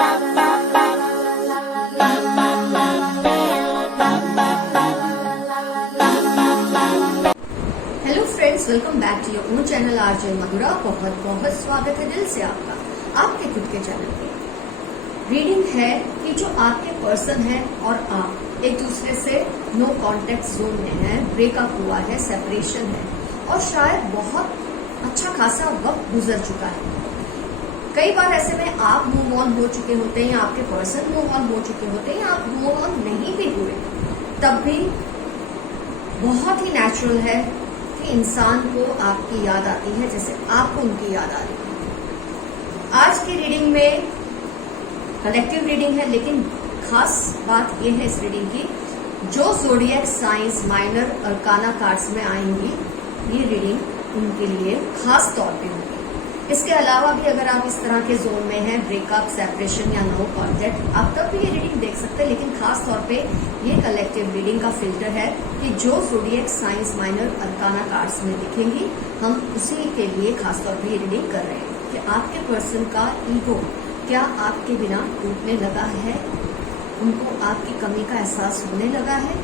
Hello friends, welcome back to your own channel RJ Madhura. बहुत बहुत स्वागत है दिल से आपका आपके खुद के चैनल पे। रीडिंग है कि जो आपके पर्सन है और आप एक दूसरे से नो कॉन्टेक्ट जोन में है, ब्रेकअप हुआ है, सेपरेशन है और शायद बहुत अच्छा खासा वक्त गुजर चुका है। कई बार ऐसे में आप मूव ऑन हो चुके होते हैं या आपके पर्सन मूव ऑन हो चुके होते हैं या आप मूव ऑन नहीं भी हुए, तब भी बहुत ही नेचुरल है कि इंसान को आपकी याद आती है जैसे आपको उनकी याद आ रही है। आज की रीडिंग में कलेक्टिव रीडिंग है, लेकिन खास बात यह है इस रीडिंग की, जो zodiac science minor arcana cards में आएंगी, ये रीडिंग उनके लिए खास तौर पे होगी। इसके अलावा भी अगर आप इस तरह के जोन में हैं, ब्रेकअप, सेपरेशन या नो कॉन्टेक्ट, आप तब भी ये रीडिंग देख सकते हैं। लेकिन खास तौर पे ये कलेक्टिव रीडिंग का फिल्टर है कि जो zodiac science minor arcana cards में दिखेंगी, हम उसी के लिए खास तौर पे ये रीडिंग कर रहे हैं कि आपके पर्सन का ईगो क्या आपके बिना टूटने लगा है, उनको आपकी कमी का एहसास होने लगा है,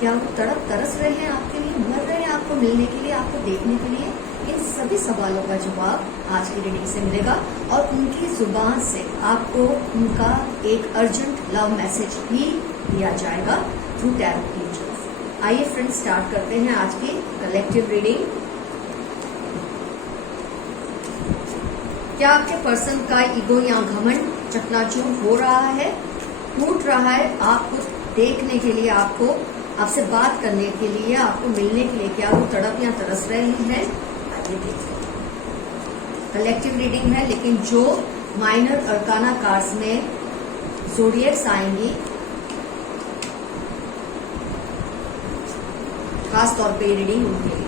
क्या वो तड़प तरस रहे हैं आपके लिए, मर रहे हैं आपको मिलने के लिए, आपको देखने के लिए। इन सभी सवालों का जवाब आज की रीडिंग से मिलेगा और उनकी जुबान से आपको उनका एक अर्जेंट लव मैसेज भी दिया जाएगा थ्रू टैरो एंजल्स। आइए फ्रेंड्स, स्टार्ट करते हैं आज की कलेक्टिव रीडिंग। क्या आपके पर्सन का ईगो या घमंड चकनाचूर हो रहा है, टूट रहा है आपको देखने के लिए, आपसे बात करने के लिए, आपको मिलने के लिए? क्या वो तड़प या तरस रहे हैं? आइए देखते हैं। कलेक्टिव रीडिंग है, लेकिन जो माइनर अरकाना कार्ड्स में ज़ोडिएक्स आएंगी, खास तौर पे ये रीडिंग उनके लिए।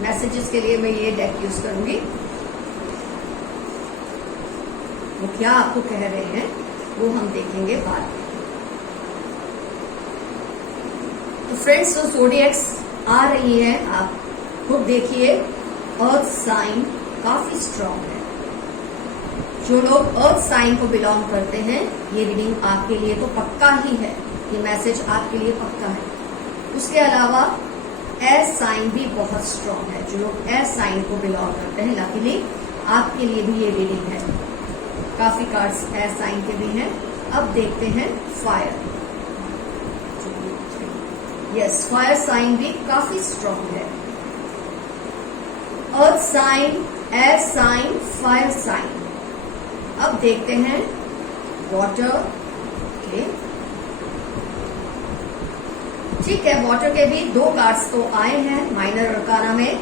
मैसेजेस के लिए मैं ये डेक यूज करूंगी। वो क्या आपको कह रहे हैं वो हम देखेंगे बाद में। तो फ्रेंड्स, जो ज़ोडिएक्स आ रही है, आप खुद देखिए, अर्थ साइन काफी स्ट्रांग है। जो लोग अर्थ साइन को बिलोंग करते हैं, ये रीडिंग आपके लिए तो पक्का ही है, ये मैसेज आपके लिए पक्का है। उसके अलावा एयर साइन भी बहुत स्ट्रांग है। जो लोग एयर साइन को बिलोंग करते हैं, लकीली आपके लिए भी ये रीडिंग है। काफी कार्ड्स एयर साइन के भी हैं। अब देखते हैं फायर। यस, फायर साइन भी काफी स्ट्रांग है। Earth sign, air sign, fire sign. अब देखते हैं वाटर के। ठीक है, वाटर के भी दो कार्ड्स तो आए हैं माइनर अरकाना में।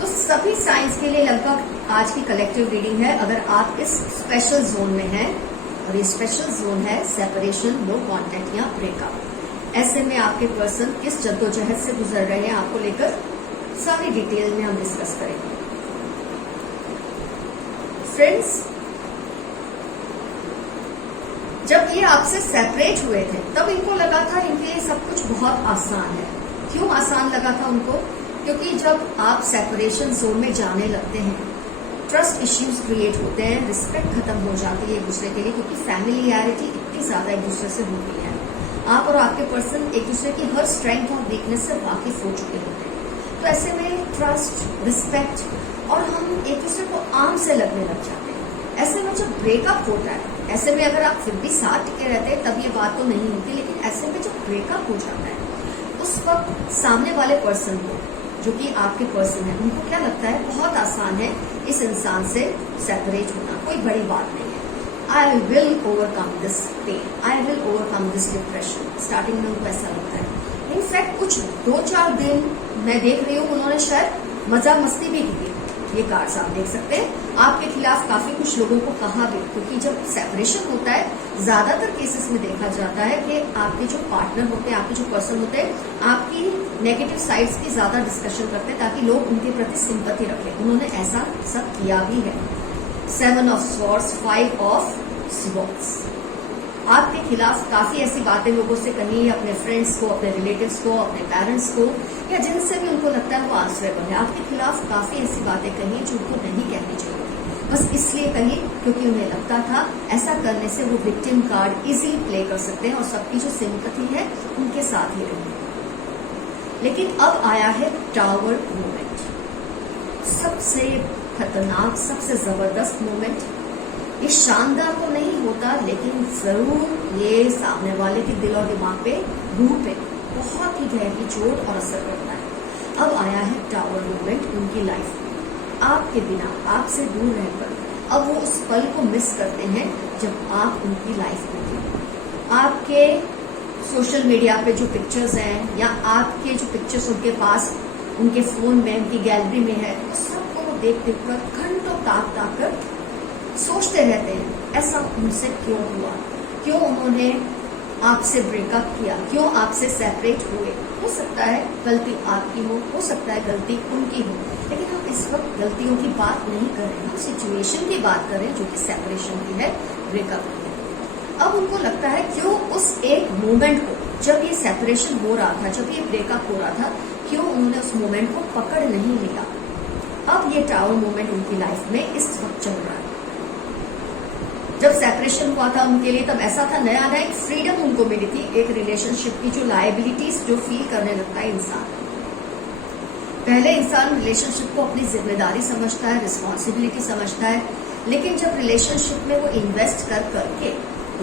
तो सभी साइंस के लिए लगभग आज की कलेक्टिव रीडिंग है। अगर आप इस स्पेशल जोन में हैं, और ये स्पेशल जोन है सेपरेशन, नो कॉन्टेक्ट या ब्रेकअप, ऐसे में आपके पर्सन किस जद्दोजहद से गुजर रहे हैं, आपको लेकर सारी डिटेल में हम डिस्कस करेंगे। फ्रेंड्स, जब ये आपसे सेपरेट हुए थे, तब इनको लगा था इनके लिए सब कुछ बहुत आसान है। क्यों आसान लगा था उनको? क्योंकि जब आप सेपरेशन जोन में जाने लगते हैं, ट्रस्ट इश्यूज क्रिएट होते हैं, रिस्पेक्ट खत्म हो जाती है एक दूसरे के लिए, क्योंकि फैमिलियरिटी इतनी ज्यादा एक दूसरे से होती है। आप और आपके पर्सन एक दूसरे की हर स्ट्रेंथ और वीकनेस से वाकिफ हो चुके होते हैं। तो ऐसे में ट्रस्ट, रिस्पेक्ट और हम एक दूसरे को आम से लगने लग जाते हैं। ऐसे में जब ब्रेकअप होता है, ऐसे में अगर आप फिर भी साथ टिके रहते हैं तब ये बात तो नहीं होती, लेकिन ऐसे में जब ब्रेकअप हो जाता है, उस वक्त सामने वाले पर्सन को, जो कि आपके पर्सन है, उनको क्या लगता है बहुत आसान है इस इंसान से सेपरेट होना, कोई बड़ी बात नहीं है। I will overcome this pain, I will overcome this depression. Starting में उनको ऐसा लगता है। इनफैक्ट कुछ 2-4 दिन मैं देख रही हूँ उन्होंने शायद मजा मस्ती भी की। ये कार्ड्स आप देख सकते हैं। आपके खिलाफ काफी कुछ लोगों को कहा भी, क्योंकि जब सेपरेशन होता है, ज्यादातर केसेस में देखा जाता है कि आपके जो पार्टनर होते हैं, आपके जो पर्सन होते हैं, आपकी नेगेटिव साइड्स की ज्यादा डिस्कशन करते हैं ताकि लोग उनके प्रति सिंपैथी रखें। उन्होंने ऐसा सब किया भी है। 7 ऑफ स्वॉर्ड्स, 5 ऑफ स्वॉर्ड्स। आपके खिलाफ काफी ऐसी बातें लोगों से कही, अपने फ्रेंड्स को, अपने रिलेटिव्स को, अपने पेरेंट्स को, या जिनसे भी उनको लगता है वो आंसरेबल है, आपके खिलाफ काफी ऐसी बातें कही जो उनको नहीं कहनी चाहिए, बस इसलिए कही क्योंकि उन्हें लगता था ऐसा करने से वो विक्टिम कार्ड इजीली प्ले कर सकते हैं और सबकी जो सिंपैथी है उनके साथ ही रहेंगे। लेकिन अब आया है टावर मोमेंट, सबसे खतरनाक, सबसे जबरदस्त मोमेंट। ये शानदार तो नहीं होता, लेकिन जरूर ये सामने वाले के दिल और दिमाग पे, रूह पे बहुत ही गहरी चोट और असर करता है। अब आया है टावर मोमेंट उनकी लाइफ में, आपके बिना, आपसे दूर रहकर। अब वो उस पल को मिस करते हैं जब आप उनकी लाइफ में थे। आपके सोशल मीडिया पे जो पिक्चर्स हैं या आपके जो पिक्चर्स उनके पास, उनके फोन में, उनकी गैलरी में है, सबको वो देखते हुए घंटों ताक ताक कर सोचते रहते हैं ऐसा उनसे क्यों हुआ, क्यों उन्होंने आपसे ब्रेकअप किया, क्यों आपसे सेपरेट हुए। हो सकता है गलती आपकी हो सकता है गलती उनकी हो, लेकिन हम इस वक्त गलतियों की बात नहीं कर रहे हैं, हम सिचुएशन की बात कर रहे हैं जो कि सेपरेशन की है, ब्रेकअप की है। अब उनको लगता है क्यों उस एक मोमेंट को, जब ये सेपरेशन हो रहा था, जब ये ब्रेकअप हो रहा था, क्यों उन्होंने उस मोमेंट को पकड़ नहीं लिया। अब ये टावर मोमेंट उनकी लाइफ में इस वक्त चल रहा है। जब सेपरेशन हुआ था उनके लिए, तब ऐसा था, नया नया एक फ्रीडम उनको मिली थी, एक रिलेशनशिप की जो लायबिलिटीज जो फील करने लगता है इंसान। पहले इंसान रिलेशनशिप को अपनी जिम्मेदारी समझता है, रिस्पॉन्सिबिलिटी समझता है, लेकिन जब रिलेशनशिप में वो इन्वेस्ट करके,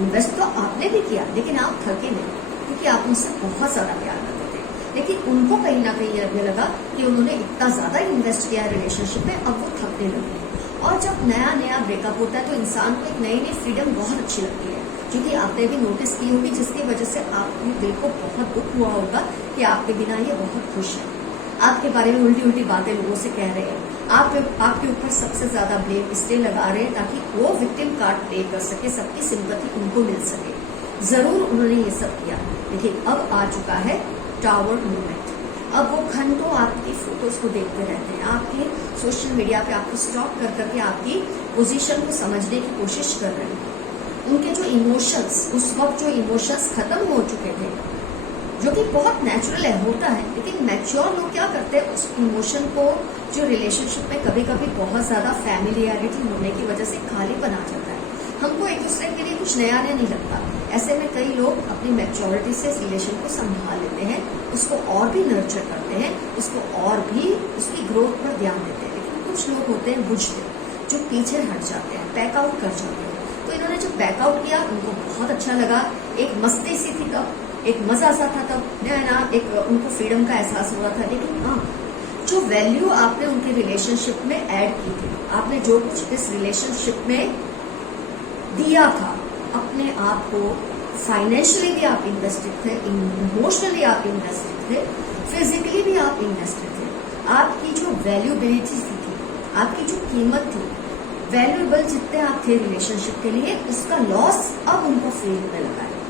इन्वेस्ट तो आपने भी किया, लेकिन आप थके नहीं, क्योंकि आप उनसे बहुत ज्यादा प्यार करते थे, लेकिन उनको कहीं ना कहीं लगने लगा कि उन्होंने इतना ज्यादा इन्वेस्ट किया रिलेशनशिप में, अब वो थकने लगे। और जब नया नया ब्रेकअप होता है तो इंसान को एक नई नई फ्रीडम बहुत अच्छी लगती है, जो कि आपने भी नोटिस की होगी, जिसकी वजह से आपके दिल को बहुत दुख हुआ होगा कि आपके बिना ये बहुत खुश है, आपके बारे में उल्टी उल्टी बातें लोगों से कह रहे हैं, आपके ऊपर सबसे ज्यादा ब्लेम इसलिए लगा रहे हैं ताकि वो विक्टिम कार्ड प्ले कर सके, सबकी सिंपैथी उनको मिल सके। जरूर उन्होंने ये सब किया, लेकिन अब आ चुका है टावर मोमेंट। अब वो घंटों आपकी फोटोज को देखते रहते हैं, आपके सोशल मीडिया पे आपको स्टॉक कर करके आपकी पोजीशन को समझने की कोशिश कर रहे हैं। उनके जो इमोशंस, उस वक्त जो इमोशंस खत्म हो चुके थे, जो कि बहुत नेचुरल है, होता है, लेकिन मैच्योर लोग क्या करते हैं, उस इमोशन को, जो रिलेशनशिप में कभी कभी बहुत ज्यादा फैमिलियरिटी होने की वजह से खालीपन आ जाता है, हमको एक दूसरे के लिए कुछ नया नहीं लगता। ऐसे में कई लोग अपनी मैच्योरिटी से इस रिलेशन को संभाल लेते हैं, उसको और भी नर्चर करते हैं, उसको और भी उसकी ग्रोथ पर ध्यान देते हैं। लेकिन कुछ लोग होते हैं बुझते, जो पीछे हट जाते हैं, बैकआउट कर जाते हैं। तो इन्होंने जब बैकआउट किया उनको बहुत अच्छा लगा, एक मस्ती सी थी तब, एक मजा सा था तब, नया एक उनको फ्रीडम का एहसास हुआ था। लेकिन हाँ, जो वैल्यू आपने उनके रिलेशनशिप में ऐड की थी, आपने जो कुछ इस रिलेशनशिप में दिया था, अपने आप को फाइनेंशियली भी आप इन्वेस्टेड थे, इमोशनली आप इन्वेस्टेड थे, फिजिकली भी आप इन्वेस्टेड थे। आपकी जो वैल्यूबिलिटी थी, आपकी जो कीमत थी, वैल्यूएबल जितने आप थे रिलेशनशिप के लिए, उसका लॉस अब उनको फील होने लगा है।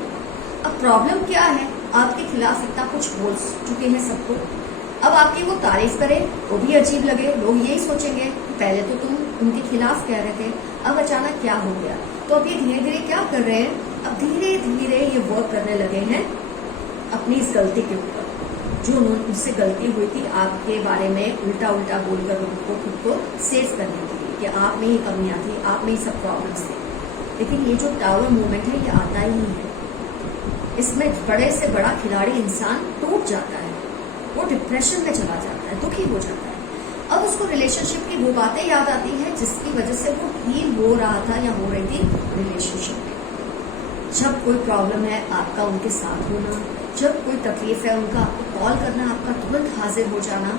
अब प्रॉब्लम क्या है, आपके खिलाफ इतना कुछ बोल चुके हैं सबको, अब आपकी वो तारीफ करें वो भी अजीब लगे, लोग यही सोचेंगे पहले तो तुम उनके खिलाफ कह रहे थे, अब अचानक क्या हो गया। तो अब ये धीरे धीरे क्या कर रहे हैं, अब धीरे धीरे ये वर्क करने लगे हैं अपनी इस गलती के ऊपर, जो उनसे गलती हुई थी, आपके बारे में उल्टा उल्टा बोलकर उनको खुद को सेव करने के लिए कि आप में ही कमियां थी, आप में ही सब प्रॉब्लम्स थे। लेकिन ये जो टावर मोमेंट है ये आता ही नहीं है, इसमें बड़े से बड़ा खिलाड़ी इंसान टूट जाता है, वो डिप्रेशन में चला जाता है, दुखी हो जाता है। अब उसको रिलेशनशिप की वो बातें याद आती है जिसकी वजह से वो हील हो रहा था या हो रही थी रिलेशनशिप में। जब कोई प्रॉब्लम है आपका उनके साथ होना, जब कोई तकलीफ है उनका आपको कॉल करना, आपका तुरंत हाजिर हो जाना,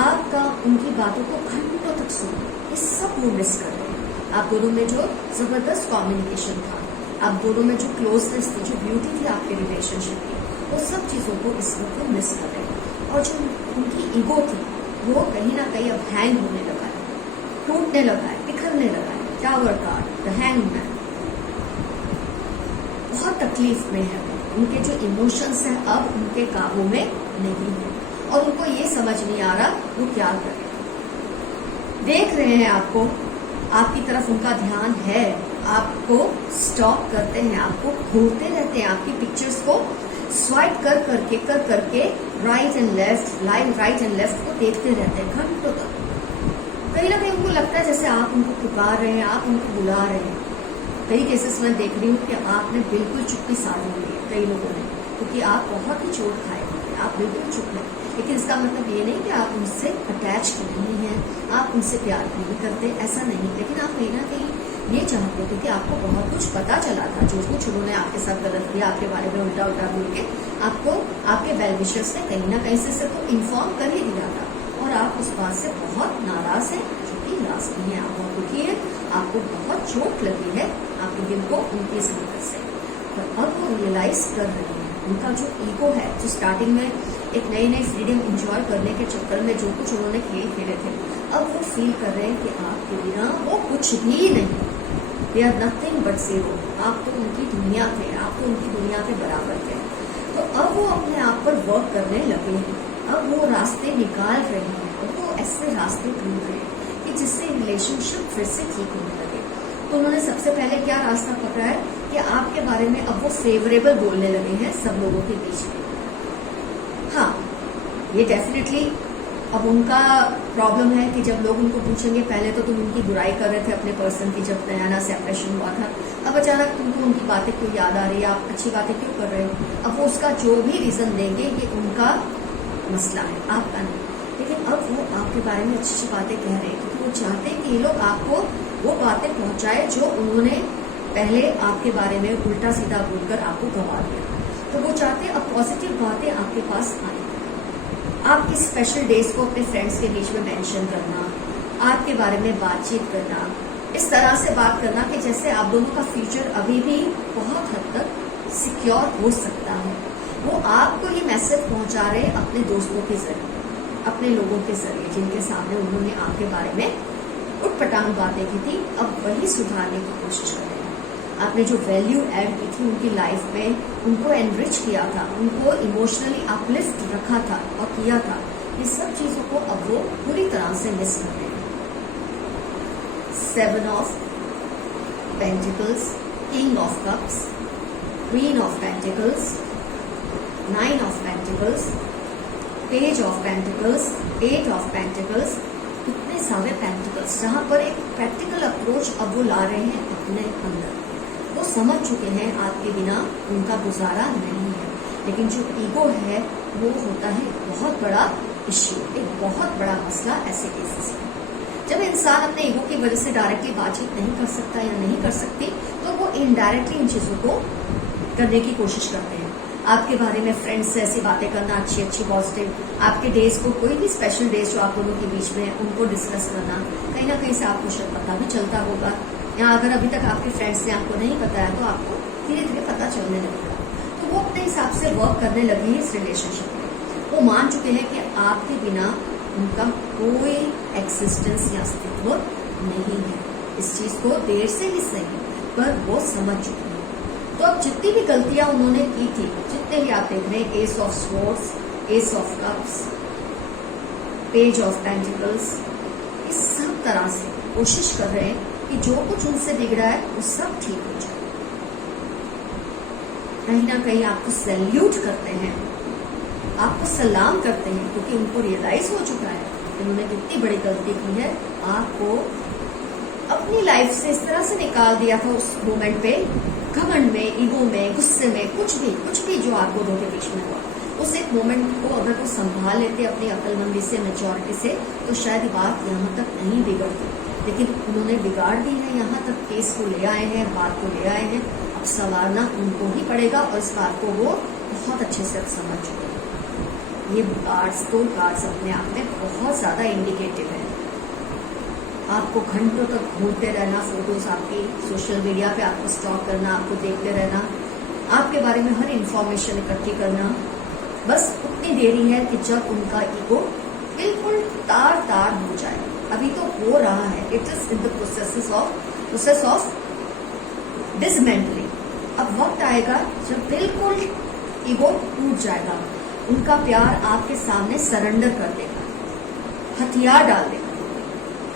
आपका उनकी बातों को घंटों तक सुनना, ये सब वो मिस कर रहे हैं। आप दोनों में जो जबरदस्त कम्युनिकेशन था, आप दोनों में जो क्लोजनेस थी, जो ब्यूटी थी आपके रिलेशनशिप की, वो सब चीजों को इस वक्त मिस कर रहे हैं। और जो उनकी ईगो थी वो कहीं ना कहीं अब हैंग होने लगा है, टूटने लगा है, बिखरने लगा है। टावर कार्ड, द हैंगमैन, बहुत तकलीफ में है। उनके जो इमोशंस हैं अब उनके काबू में नहीं है और उनको ये समझ नहीं आ रहा वो क्या करें। देख रहे हैं आपको, आपकी तरफ उनका ध्यान है, आपको स्टॉक करते हैं, आपको घूरते रहते हैं, आपकी पिक्चर्स को स्वाइप कर करके राइट एंड लेफ्ट को देखते रहते हैं घंटों तक। कहीं ना कहीं उनको लगता है जैसे आप उनको पुकार रहे हैं, आप उनको बुला रहे हैं। कई केसेस में देख रही हूँ कि आपने बिल्कुल चुप्पी साधी हुई है कई लोगों ने, क्योंकि आप बहुत ही चोट खाए होंगे, आप बिल्कुल चुप हैं। लेकिन इसका मतलब ये नहीं कि आप उनसे अटैच नहीं हैं, आप उनसे प्यार नहीं करते, ऐसा नहीं। लेकिन आप कहीं ना कहीं ये चाहते हो, क्योंकि आपको बहुत कुछ पता चला था, जो कुछ उन्होंने आपके साथ गलत किया, आपके बारे में उल्टा बोल के आपको आपके वेल विशर्स ने कहीं ना कहीं से तो इन्फॉर्म कर ही दिया था, और आप उस बात से बहुत नाराज हैं, क्योंकि नाराज नहीं है, आप बहुत दुखी है, आपको बहुत चोट लगी है आपके दिल को उनकी इस हरकत से। और अब वो रियलाइज कर रहे हैं, उनका जो ईगो है, जो स्टार्टिंग में एक नई फ्रीडम इंजॉय करने के चक्कर में जो कुछ उन्होंने खेल खेले थे, अब वो फील कर रहे हैं कि आपके बिना वो कुछ भी नहीं, they are nothing but zero. आप तो उनकी दुनिया थे, आप तो उनकी दुनिया के बराबर थे। तो अब वो अपने आप पर वर्क करने लगे हैं, अब वो रास्ते निकाल रहे हैं, और वो ऐसे रास्ते ढूंढ रहे हैं कि जिससे रिलेशनशिप फिर से ठीक होने लगे। तो उन्होंने सबसे पहले क्या रास्ता पकड़ा है कि आपके बारे में अब वो फेवरेबल बोलने लगे हैं सब लोगों के बीच में। हाँ, ये डेफिनेटली अब उनका प्रॉब्लम है कि जब लोग उनको पूछेंगे, पहले तो तुम उनकी बुराई कर रहे थे अपने पर्सन की, जब नया सेपरेशन हुआ था, अब अचानक तुमको उनकी बातें क्यों याद आ रही है, आप अच्छी बातें क्यों कर रहे हो। अब वो उसका जो भी रीजन देंगे ये उनका मसला है, आपका नहीं। लेकिन अब वो आपके बारे में अच्छी अच्छी बातें कह रहे हैं, क्योंकि वो चाहते हैं कि ये लोग आपको वो बातें पहुंचाए जो उन्होंने पहले आपके बारे में उल्टा सीधा बोलकर आपको गंवा दिया। तो वो चाहते हैं अब पॉजिटिव बातें आपके पास आए। आपकी स्पेशल डेज को अपने फ्रेंड्स के बीच में मेंशन करना, आपके बारे में बातचीत करना, इस तरह से बात करना कि जैसे आप दोनों का फ्यूचर अभी भी बहुत हद तक सिक्योर हो सकता है। वो आपको ये मैसेज पहुंचा रहे अपने दोस्तों के जरिए, अपने लोगों के जरिए, जिनके सामने उन्होंने आपके बारे में उटपटांग बातें की थी, अब वही सुधारने की कोशिश कर रहे हैं। आपने जो वैल्यू ऐड की थी उनकी लाइफ में, उनको एनरिच किया था, उनको इमोशनली अपलिफ्ट रखा था और किया था, ये सब चीजों को अब वो पूरी तरह से मिस कर रहे हैं। 7 of pentacles, king of cups, queen of pentacles, 9 of pentacles, page of pentacles, 8 of pentacles, इतने सारे पेंटिकल्स, जहां पर एक प्रैक्टिकल अप्रोच अब वो ला रहे हैं अपने अंदर। वो समझ चुके हैं आपके बिना उनका गुजारा नहीं है, लेकिन जो ईगो है वो होता है बहुत बड़ा इश्यू, एक बहुत बड़ा मसला ऐसे केसेस में। जब इंसान अपने ईगो की वजह से डायरेक्टली बातचीत नहीं कर सकता या नहीं कर सकती, तो वो इनडायरेक्टली इन चीजों को करने की कोशिश करते हैं। आपके बारे में फ्रेंड्स से ऐसी बातें करना, अच्छी अच्छी पॉजिटिव, आपके डेज को, कोई भी स्पेशल डेज जो आप दोनों के बीच में है उनको डिस्कस करना। कहीं ना कहीं से आपको शायद पता भी चलता होगा, या अगर अभी तक आपके फ्रेंड्स ने आपको नहीं बताया तो आपको धीरे धीरे पता चलने लगेगा। तो वो अपने हिसाब से वर्क करने लगी है इस रिलेशनशिप में। वो मान चुके हैं कि आपके बिना उनका कोई एक्सिस्टेंस या अस्तित्व नहीं है। इस चीज को देर से ही सही, पर वो समझ चुके हैं। तो अब जितनी भी गलतियां उन्होंने की थी, जितने भी आप देख रहे हैं, S of swords, S of cups, page of pentacles, इस सब तरह से कोशिश कर रहे हैं कि जो कुछ उनसे बिगड़ा है वो सब ठीक हो जाए। कहीं ना कहीं आपको सैल्यूट करते हैं, आपको सलाम करते हैं, क्योंकि उनको रियलाइज हो चुका है उन्होंने कितनी बड़ी गलती की है। आपको अपनी लाइफ से इस तरह से निकाल दिया था उस मोमेंट पे, घमंड में, ईगो में, गुस्से में, कुछ भी जो आपको दोनों के बीच में हुआ, उस एक मोमेंट को अगर वो संभाल लेते अपनी अक्लमंदी से, मैच्योरिटी से, तो शायद बात यहाँ तक नहीं बिगड़ती। लेकिन उन्होंने बिगाड़ दी है, यहाँ तक केस को ले आए हैं, बात को ले आए हैं। अब संवारना उनको ही पड़ेगा, और इस बात को वो बहुत अच्छे से अब समझ चुके हैं। ये कार्ड्स अपने आप में बहुत ज्यादा इंडिकेटिव है। आपको घंटों तक घूरते रहना, फोटोज आपकी सोशल मीडिया पे आपको स्टॉक करना, आपको देखते रहना, आपके बारे में हर इंफॉर्मेशन इकट्ठी करना, बस उतनी देरी है कि जब उनका ईगो बिल्कुल तार हो जाए। अभी तो हो रहा है, it is in the process of dismantling. अब वक्त आएगा जब बिल्कुल ईगो टूट जाएगा, उनका प्यार आपके सामने सरेंडर कर देगा, हथियार डाल देगा,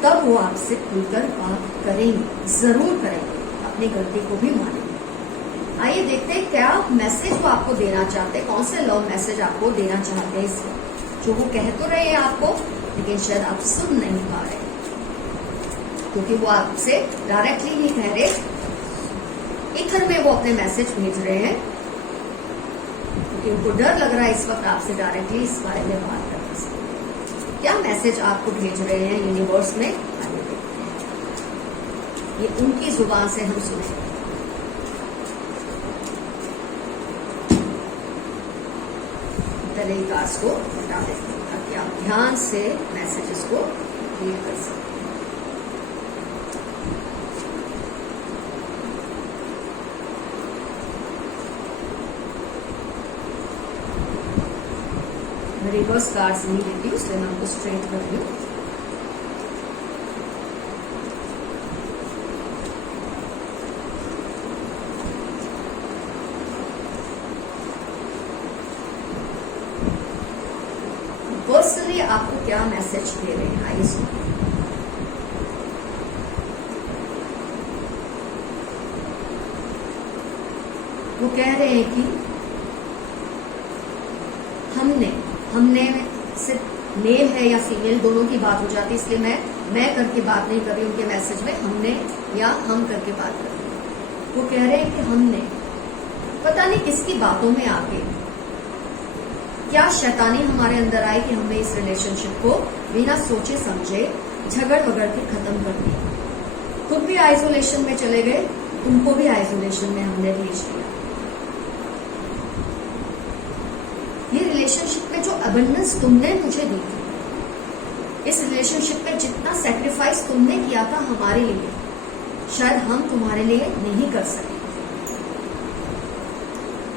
तब वो आपसे खुलकर बात करेंगे, जरूर करेंगे। अपनी गलती को भी मानेंगे। आइए देखते हैं क्या मैसेज वो आपको देना चाहते हैं, कौन से लव मैसेज आपको देना चाहते हैं इस वक्त। जो वो कह तो रहे हैं आपको, लेकिन शायद आप सुन नहीं पा रहे, क्योंकि वो आपसे डायरेक्टली नहीं कह रहे, इथर में वो अपने मैसेज भेज रहे हैं, क्योंकि उनको डर लग रहा है इस वक्त आपसे डायरेक्टली इस बारे में बात करने से। क्या मैसेज आपको भेज रहे हैं यूनिवर्स में, आइए देखते हैं। ये उनकी जुबान से हम सुनेंगे। पहले कार्ड्स को हटा देते हैं ताकि आप ध्यान से मैसेजेस को रीड कर सकें। मैं रिवर्स कार्ड्स नहीं लेती हूँ, इसलिए मैं आपको स्ट्रेट कर रही हूँ। पर्सनली आपको क्या मैसेज दे रहे हैं, आइए सुनिए। वो कह रहे हैं कि हमने सिर्फ मेल है या फीमेल दोनों की बात हो जाती है, इसलिए मैं करके बात नहीं कर रही उनके मैसेज में, हमने या हम करके बात कर रही हूँ। वो कह रहे हैं कि हमने पता नहीं किसकी बातों में आके क्या शैतानी हमारे अंदर आई कि हमने इस रिलेशनशिप को बिना सोचे समझे झगड़ वगड़ के खत्म कर दिया। खुद भी आइसोलेशन में चले गए, तुमको भी आइसोलेशन में हमने भेज दिया। ये रिलेशनशिप में जो अबंडेंस तुमने मुझे दी थी, इस रिलेशनशिप में जितना सेक्रीफाइस तुमने किया था हमारे लिए, शायद हम तुम्हारे लिए नहीं कर सके।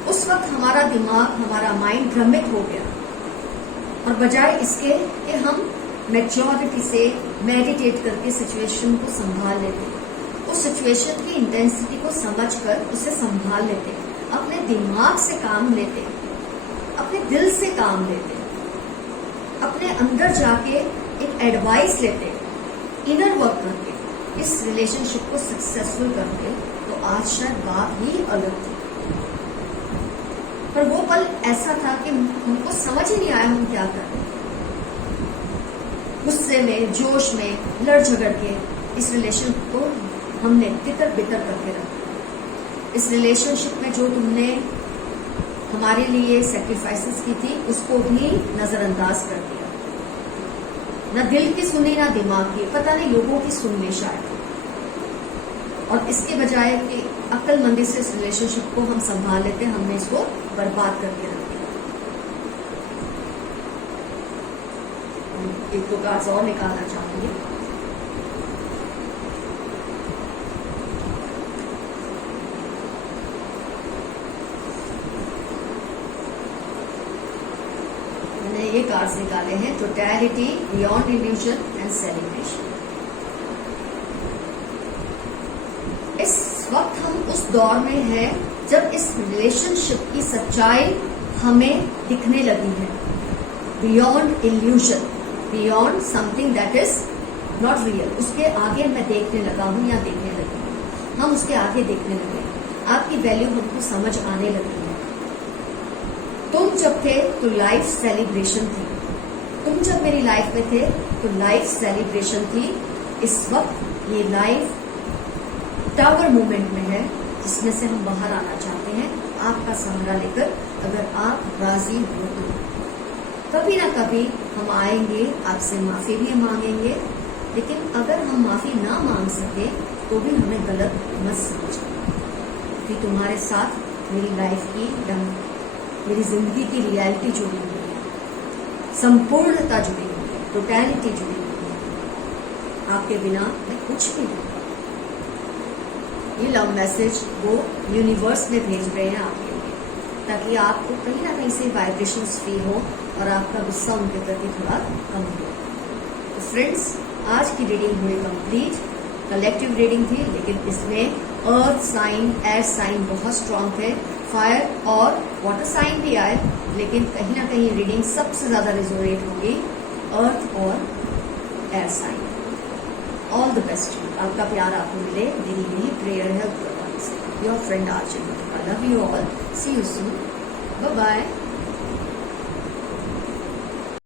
उस वक्त हमारा दिमाग, हमारा माइंड भ्रमित हो गया, और बजाय इसके कि हम मैच्योरिटी से मेडिटेट करके सिचुएशन को संभाल लेते, उस सिचुएशन की इंटेंसिटी को समझकर उसे संभाल लेते, अपने दिमाग से काम लेते, अपने दिल से काम लेते, अपने अंदर जाके एक एडवाइस लेते, इनर वर्क करके इस रिलेशनशिप को सक्सेसफुल करते, तो आज शायद बात ही अलग थी। पर वो पल ऐसा था कि हमको समझ ही नहीं आया हम क्या कर रहे। गुस्से में, जोश में, लड़ झगड़ के इस रिलेशन को हमने तितर बितर करके रखा। इस रिलेशनशिप में जो तुमने हमारे लिए सैक्रिफाइसेस की थी, उसको भी नजरअंदाज कर दिया। ना दिल की सुनी, ना दिमाग की, पता नहीं लोगों की सुन ली शायद। और इसके बजाय कि अक्लमंदी से इस रिलेशनशिप को हम संभाल लेते, हमने इसको बर्बाद करके रख दिया। एक दो कार्ड्स और निकालना चाहूंगी। मैंने ये कार्ड्स निकाले हैं, totality, beyond illusion and celebration. इस वक्त हम उस दौर में हैं जब इस रिलेशनशिप की सच्चाई हमें दिखने लगी है। Beyond illusion, beyond something that is not real, उसके आगे मैं देखने लगा हूं या देखने लगी हूं, हम उसके आगे देखने लगे। आपकी वैल्यू हमको समझ आने लगी है। तुम जब थे तो लाइफ सेलिब्रेशन थी, तुम जब मेरी लाइफ में थे तो लाइफ सेलिब्रेशन थी। इस वक्त ये लाइफ टावर मूवमेंट में है, जिसमें से हम बाहर आना चाहते हैं आपका सहारा लेकर। अगर आप राजी हो तो कभी ना कभी हम आएंगे, आपसे माफी भी मांगेंगे, लेकिन अगर हम माफी ना मांग सके तो भी हमें गलत मत समझना, कि तुम्हारे साथ मेरी लाइफ की या मेरी जिंदगी की रियलिटी जुड़ी हुई है, संपूर्णता जुड़ी हुई है, टोटैलिटी जुड़ी हुई है। आपके बिना मैं कुछ भी नहीं। ये लव मैसेज वो यूनिवर्स में भेज रहे हैं आपके लिए, ताकि आपको कहीं ना कहीं से वाइब्रेशंस फील हो और आपका गुस्सा उनके प्रति थोड़ा कम हो। तो फ्रेंड्स, आज की रीडिंग हुई कंप्लीट। कलेक्टिव रीडिंग थी, लेकिन इसमें अर्थ साइन, एयर साइन बहुत स्ट्रांग थे, फायर और वाटर साइन भी आए, लेकिन कहीं ना कहीं रीडिंग सबसे ज्यादा रिजोनेट होगी अर्थ और air sign. All the best. आपका प्यार आपको मिले, मेरी यही प्रेयर है भगवान से। Your friend RJ Madhura, love you all, see you soon, bye bye.